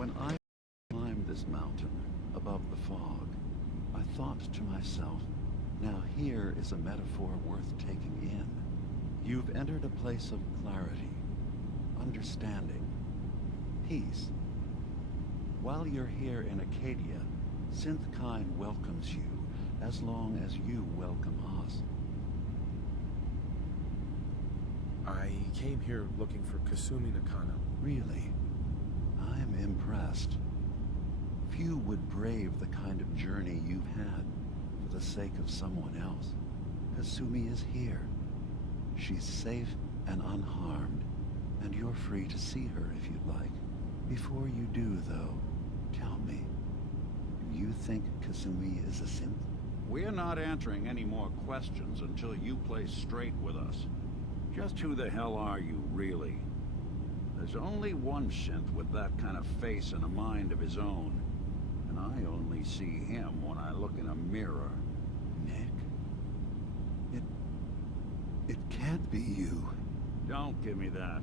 When I climbed this mountain above the fog, I thought to myself, now here is a metaphor worth taking in. You've entered a place of clarity, understanding, peace. While you're here in Acadia, Synthkind welcomes you as long as you welcome us. I came here looking for Kasumi Nakano. Really? I'm impressed. Few would brave the kind of journey you've had for the sake of someone else. Kasumi is here. She's safe and unharmed, and you're free to see her if you'd like. Before you do, though, tell me, do you think Kasumi is a synth? We're not answering any more questions until you play straight with us. Just who the hell are you, really? There's only one synth with that kind of face and a mind of his own. And I only see him when I look in a mirror. Nick? It can't be you. Don't give me that.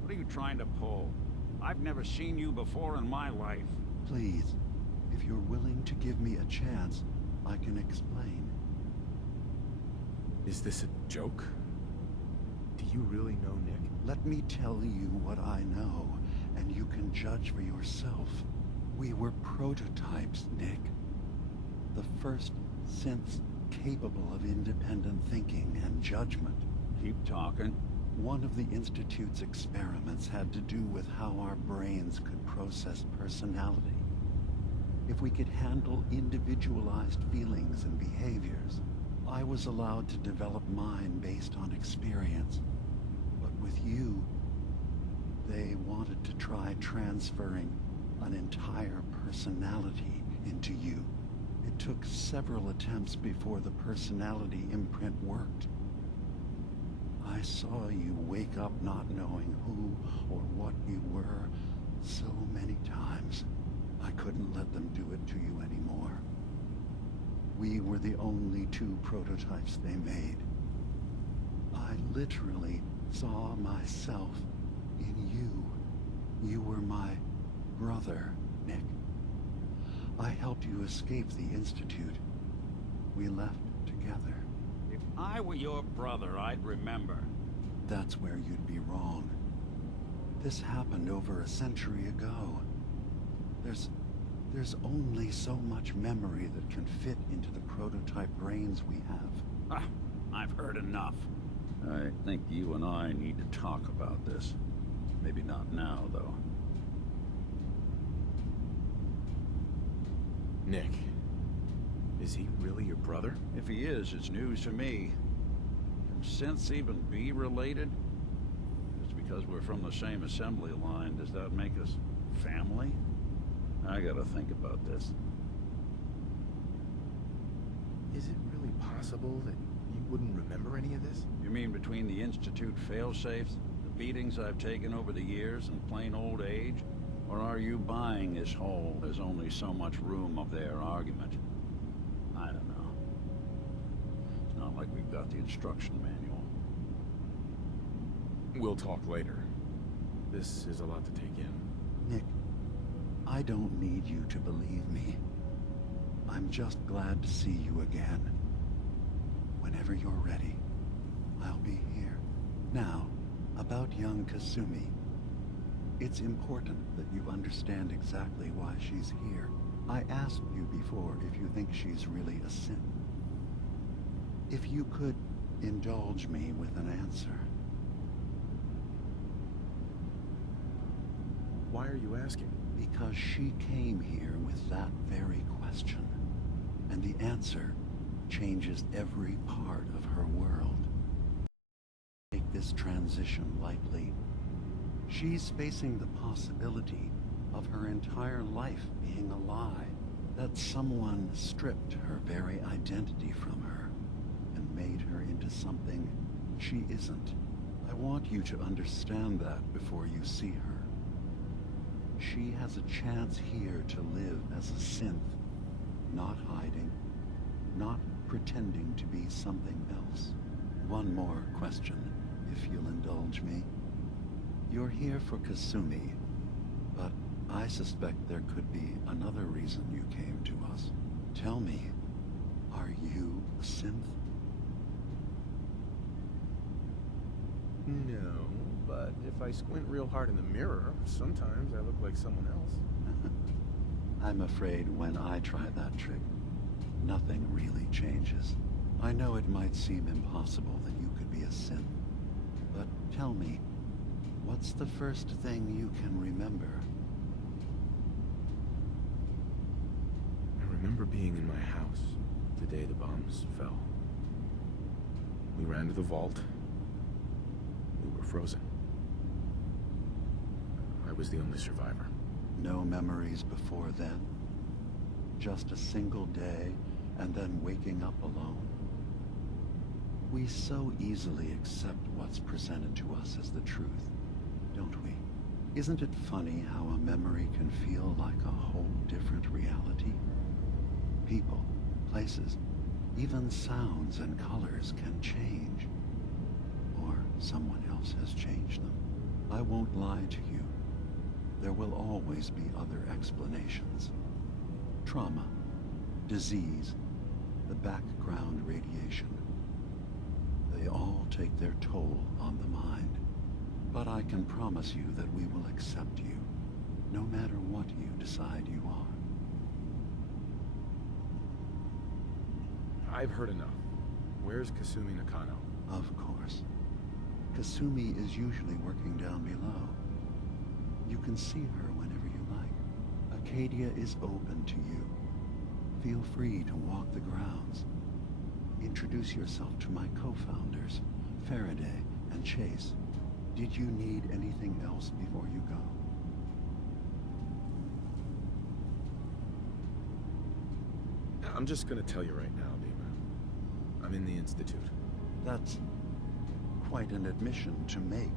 What are you trying to pull? I've never seen you before in my life. Please, if you're willing to give me a chance, I can explain. Is this a joke? Do you really know Nick? Let me tell you what I know, and you can judge for yourself. We were prototypes, Nick. The first synths capable of independent thinking and judgment. Keep talking. One of the Institute's experiments had to do with how our brains could process personality. If we could handle individualized feelings and behaviors, I was allowed to develop mine based on experience. But with you, they wanted to try transferring an entire personality into you. It took several attempts before the personality imprint worked. I saw you wake up not knowing who or what you were so many times. I couldn't let them do it to you anymore. We were the only two prototypes they made. I literally saw myself in you. You were my brother, Nick. I helped you escape the Institute. We left together. If I were your brother, I'd remember. That's where you'd be wrong. This happened over a century ago. There's only so much memory that can fit into the prototype brains we have. Ah, I've heard enough. I think you and I need to talk about this. Maybe not now, though. Nick, is he really your brother? If he is, it's news to me. Can synths even be related? Just because we're from the same assembly line, does that make us family? I gotta think about this. Is it really possible that you wouldn't remember any of this? You mean between the Institute failsafes, the beatings I've taken over the years, and plain old age? Or are you buying this whole "there's only so much room up there" argument? I don't know. It's not like we've got the instruction manual. We'll talk later. This is a lot to take in. Nick, I don't need you to believe me. I'm just glad to see you again. Whenever you're ready, I'll be here. Now, about young Kasumi. It's important that you understand exactly why she's here. I asked you before if you think she's really a synth. If you could indulge me with an answer. Why are you asking? Because she came here with that very question. And the answer changes every part of her world. Take this transition lightly. She's facing the possibility of her entire life being a lie. That someone stripped her very identity from her and made her into something she isn't. I want you to understand that before you see her. She has a chance here to live as a synth, not hiding, not pretending to be something else. One more question, if you'll indulge me. You're here for Kasumi, but I suspect there could be another reason you came to us. Tell me, are you a synth? No, but if I squint real hard in the mirror, sometimes I look like someone else. I'm afraid when I try that trick, nothing really changes. I know it might seem impossible that you could be a synth, but tell me, what's the first thing you can remember? I remember being in my house the day the bombs fell. We ran to the vault. We were frozen. I was the only survivor. No memories before then? Just a single day, and then waking up alone? We so easily accept what's presented to us as the truth, don't we? Isn't it funny how a memory can feel like a whole different reality? People, places, even sounds and colors can change. Or someone else has changed them. I won't lie to you. There will always be other explanations. Trauma, disease, the background radiation. They all take their toll on the mind. But I can promise you that we will accept you, no matter what you decide you are. I've heard enough. Where's Kasumi Nakano? Of course. Kasumi is usually working down below. You can see her whenever you like. Acadia is open to you. Feel free to walk the grounds. Introduce yourself to my co-founders, Faraday and Chase. Did you need anything else before you go? I'm just gonna tell you right now, Dima. I'm in the Institute. That's quite an admission to make.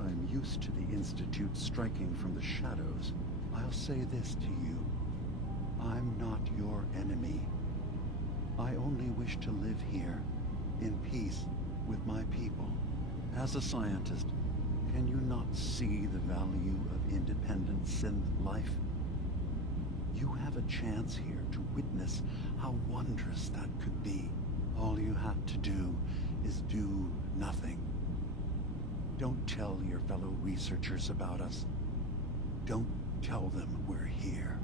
I'm used to the Institute striking from the shadows. I'll say this to you. I'm not your enemy. I only wish to live here, in peace, with my people. As a scientist, can you not see the value of independent synth life? You have a chance here to witness how wondrous that could be. All you have to do is do nothing. Don't tell your fellow researchers about us. Don't tell them we're here.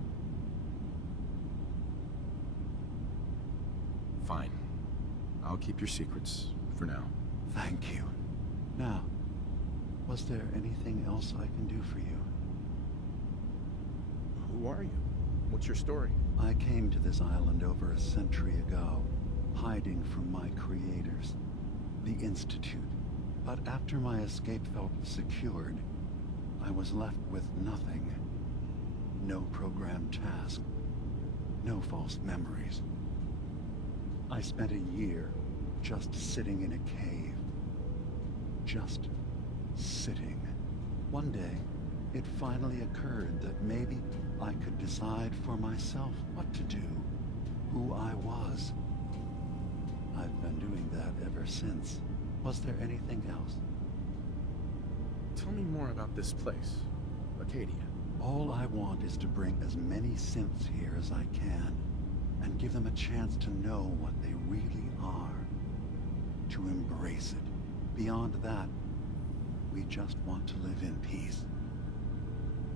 Fine. I'll keep your secrets for now. Thank you. Now, was there anything else I can do for you? Who are you? What's your story? I came to this island over a century ago, hiding from my creators, the Institute. But after my escape felt secured, I was left with nothing. No programmed task. No false memories. I spent a year just sitting in a cave. Just sitting. One day, it finally occurred that maybe I could decide for myself what to do, who I was. I've been doing that ever since. Was there anything else? Tell me more about this place, Acadia. All I want is to bring as many synths here as I can, and give them a chance to know what they really are. To embrace it. Beyond that, we just want to live in peace.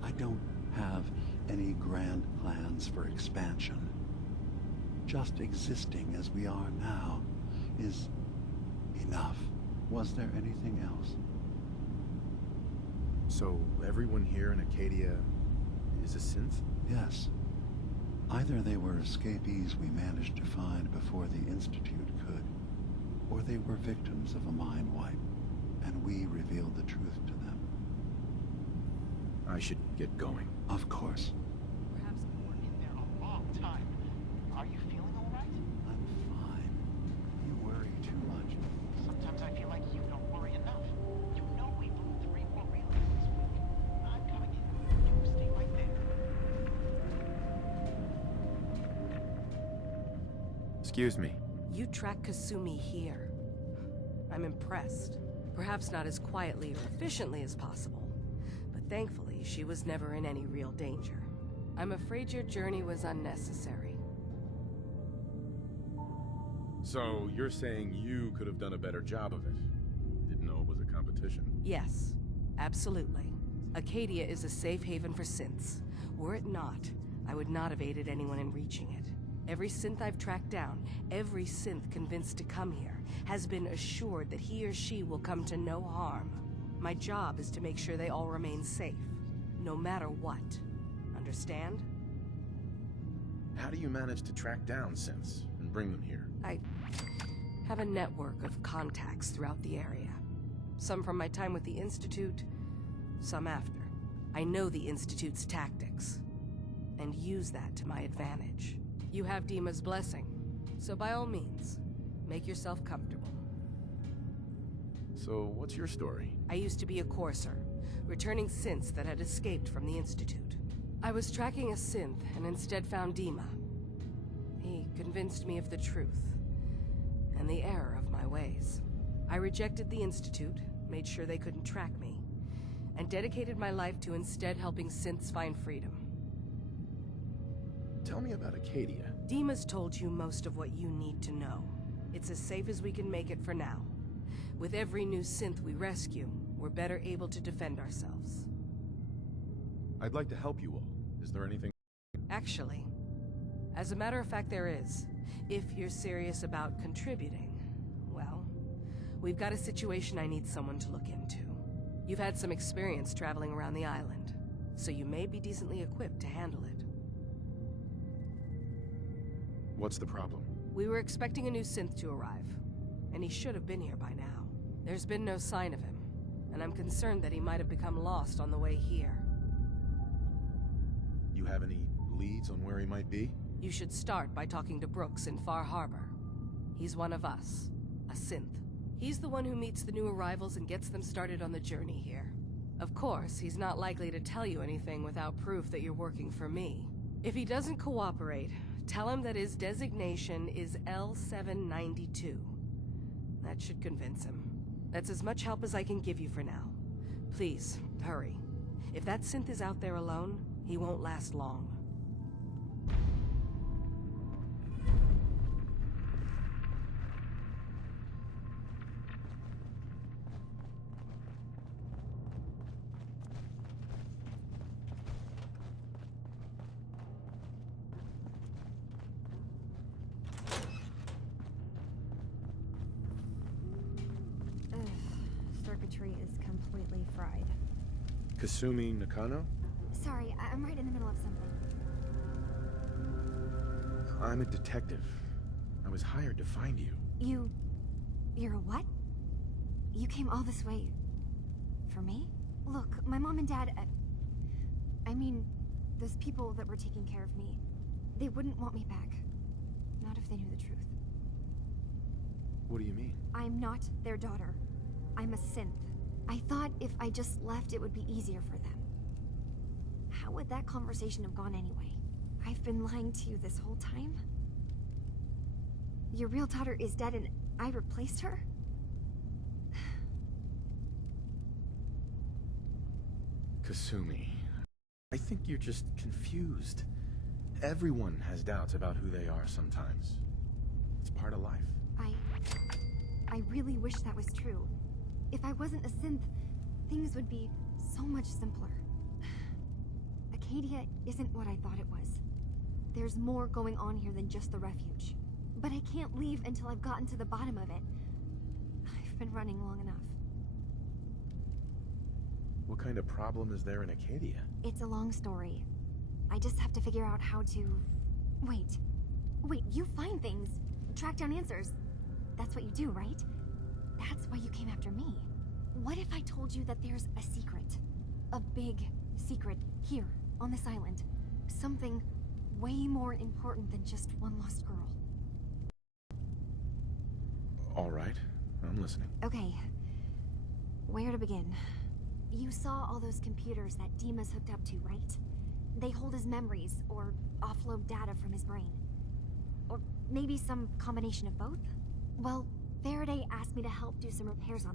I don't have any grand plans for expansion. Just existing as we are now is enough. Was there anything else? So, everyone here in Acadia is a synth? Yes. Either they were escapees we managed to find before the Institute could, or they were victims of a mind wipe, and we revealed the truth to them. I should get going. Of course. Perhaps you were in there a long time. Are you feeling all right? I'm fine. You worry too much. Sometimes I feel like you don't worry enough. You know we blew 3 more relays this week. I'm coming in. You stay right there. Excuse me. You track Kasumi here. I'm impressed. Perhaps not as quietly or efficiently as possible, But thankfully, she was never in any real danger. I'm afraid your journey was unnecessary. So, you're saying you could have done a better job of it? Didn't know it was a competition? Yes, absolutely. Acadia is a safe haven for synths. Were it not, I would not have aided anyone in reaching it. Every synth I've tracked down, every synth convinced to come here, has been assured that he or she will come to no harm. My job is to make sure they all remain safe, no matter what. Understand? How do you manage to track down synths and bring them here? I have a network of contacts throughout the area. Some from my time with the Institute, some after. I know the Institute's tactics, and use that to my advantage. You have Dima's blessing, so by all means, make yourself comfortable. So, what's your story? I used to be a courser, returning synths that had escaped from the Institute. I was tracking a synth and instead found Dima. He convinced me of the truth, and the error of my ways. I rejected the Institute, made sure they couldn't track me, and dedicated my life to instead helping synths find freedom. Tell me about Acadia. Dima's told you most of what you need to know. It's as safe as we can make it for now. With every new synth we rescue, we're better able to defend ourselves. I'd like to help you all. Is there anything? Actually, as a matter of fact, there is. If you're serious about contributing, well, we've got a situation I need someone to look into. You've had some experience traveling around the island, so you may be decently equipped to handle it. What's the problem? We were expecting a new synth to arrive, and he should have been here by now. There's been no sign of him, and I'm concerned that he might have become lost on the way here. You have any leads on where he might be? You should start by talking to Brooks in Far Harbor. He's one of us, a synth. He's the one who meets the new arrivals and gets them started on the journey here. Of course, he's not likely to tell you anything without proof that you're working for me. If he doesn't cooperate, tell him that his designation is L792. That should convince him. That's as much help as I can give you for now. Please, hurry. If that synth is out there alone, he won't last long. Circuitry is completely fried. Kasumi Nakano? Sorry, I'm right in the middle of something. I'm a detective. I was hired to find you. You're a what? You came all this way... for me? Look, my mom and dad... I mean, those people that were taking care of me, they wouldn't want me back. Not if they knew the truth. What do you mean? I'm not their daughter. I'm a synth. I thought if I just left, it would be easier for them. How would that conversation have gone anyway? I've been lying to you this whole time? Your real daughter is dead and I replaced her? Kasumi, I think you're just confused. Everyone has doubts about who they are sometimes. It's part of life. I really wish that was true. If I wasn't a synth, things would be so much simpler. Acadia isn't what I thought it was. There's more going on here than just the refuge. But I can't leave until I've gotten to the bottom of it. I've been running long enough. What kind of problem is there in Acadia? It's a long story. I just have to figure out how to... Wait, you find things. Track down answers. That's what you do, right? That's why you came after me. What if I told you that there's a secret? A big secret here, on this island. Something way more important than just one lost girl. All right, I'm listening. Okay. Where to begin? You saw all those computers that Dima's hooked up to, right? They hold his memories, or offload data from his brain. Or maybe some combination of both? Well, Faraday asked me to help do some repairs on